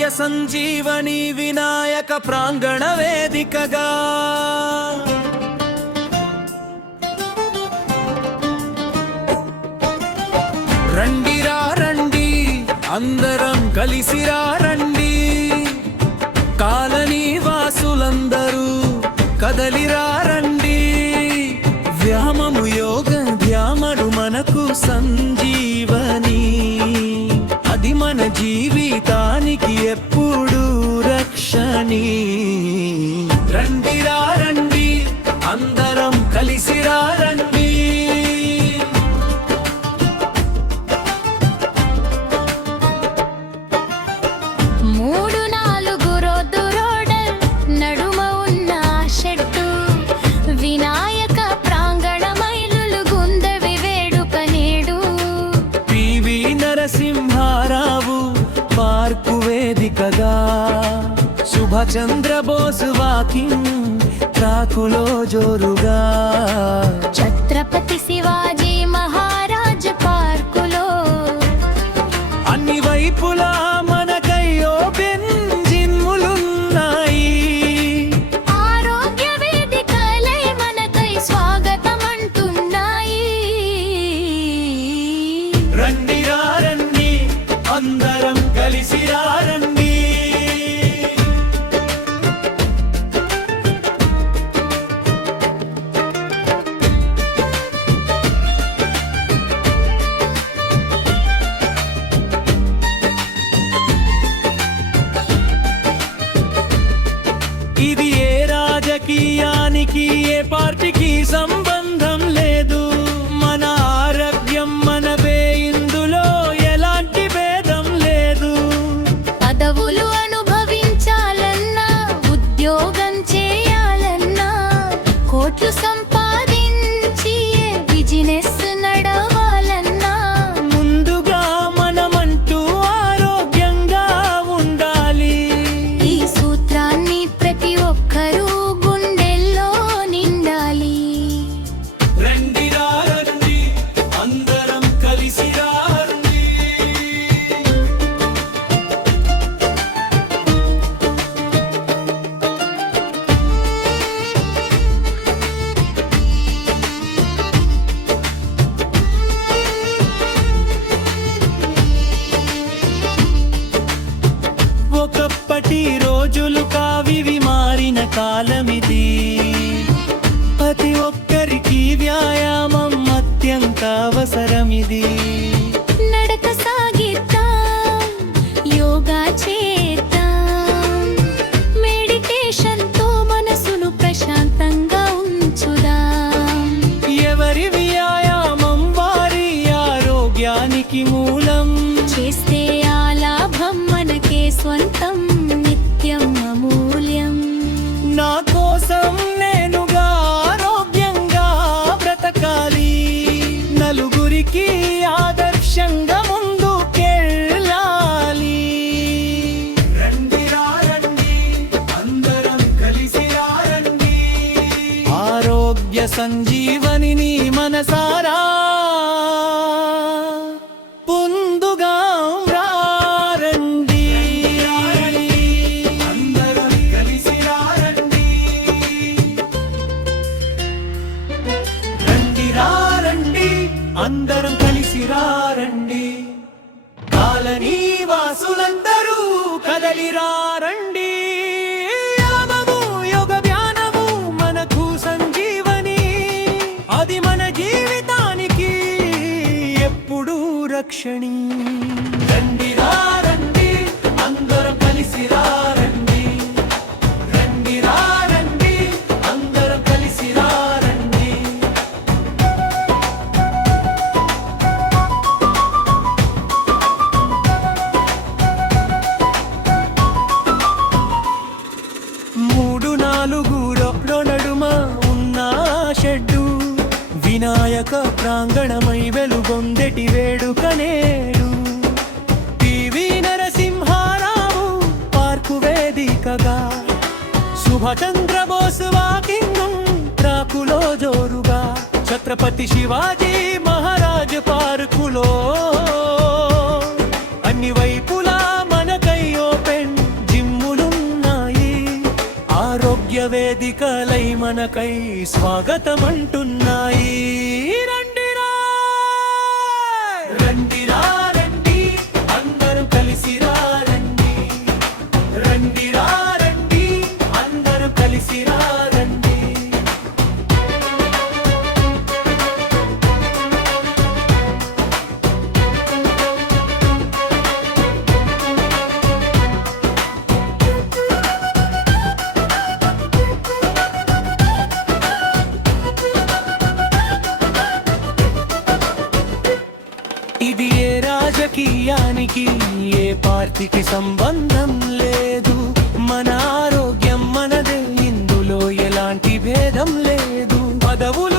ఆరోగ్య సంజీవని వినాయక ప్రాంగణ వేదికగా రండిరా రండి అందరం కలిసిరా రండి కాలనీ వాసులందరూ కదలిరా రండి వ్యామము యోగ ధ్యామను మనకు సంజీవని అది మన జీవితానికి ఎప్పుడు రక్షణి రండిరా రండి అందరం కలిసిరా రండి పార్కు వేదికగా సుభాష్ చంద్రబోస్ వాకింగ్ ట్రాకులో జోరుగా ఛత్రపతి శివాజీ మహారాజ్ పార్కులో అన్ని వైపులా మనకై ఓపెన్ జిమ్ములున్నాయి ఆరోగ్య వేదికలై మనకై స్వాగతం అంటున్నాయి రండిరా రండి అందరం కలిసిరా రండి ఇది ఏ రాజకీయానికి ఏ పార్టీకి సంబంధం లేదు మన ఆరోగ్యం మనవే ఇందులో ఎలాంటి భేదం లేదు పదవులు అనుభవించాలన్నా ఉద్యోగం చేయాలన్నా కోట్లు సంపాదించి బిజినెస్ నడవాలన్నా ముందుగా మనమంటూ ఆరోగ్యంగా ఉండాలి ఈ సూత్రాన్ని ప్రతి ఒక్కరూ గుండెల్లో నిండాలి రండిరా రండి అందరం కలిసిరా రండి ఒకప్పటి రోజులు కావివి మారిన కాలమిది ప్రతి ఒక్కరికి వ్యాయామం అత్యంత అవసరమిది నడక సాగిద్దాం యోగా చేద్దాం మెడిటేషన్తో మనసును ప్రశాంతంగా ఉంచుదాం ఎవరి వ్యాయామం వారి ఆరోగ్యానికి మూలం చేస్తే ఆ లాభం మనకే స్వంతం నిత్యం అమూల్యం నా కోసం నేనుగా ఆరోగ్యంగా బ్రతకాలి నలుగురికి ఆదర్శంగా ముందుకెళ్ళాలి రండిరా రండి అందరం కలిసిరా రండి ఆరోగ్య సంజీవనిని మనసారా పొందుగా రండి అందరం కలిసిరా రండి రండిరా రండి అందరం కలిసిరా రండి కాలనీ వాసులందరూ కదలిరా రండి యామము యోగ ధ్యానము మనకు సంజీవని అది మన జీవితానికి ఎప్పుడూ రక్షణి రండిరా రండి అందరం కలిసిరా రండి రండిరా రండి అందరం కలిసిరా రండి మూడు నాలుగు రోడ్ల నడుమ ఉన్న షెడ్డు వినాయక ప్రాంగణమై వెలుగొందెటి వేడుక నేడు పివి నరసింహారావు పార్కు వేదికగా సుభాష్ చంద్రబోస్ వాకింగ్ ట్రాకులో జోరుగా ఛత్రపతి శివాజీ మహారాజ్ పార్కులో అన్ని వైపులా మనకై ఓపెన్ మనకై స్వాగతమంటున్నాయి. రండిరా రండిరా రండి అందరూ కలిసిరా రండి, రండిరా రండి అందరూ కలిసిరా రండి. ఇది ఏ రాజకీయానికి ఏ పార్టీకి సంబంధం లేదు. మన ఆరోగ్యం మనదే, ఇందులో ఎలాంటి భేదం లేదు. పదవులు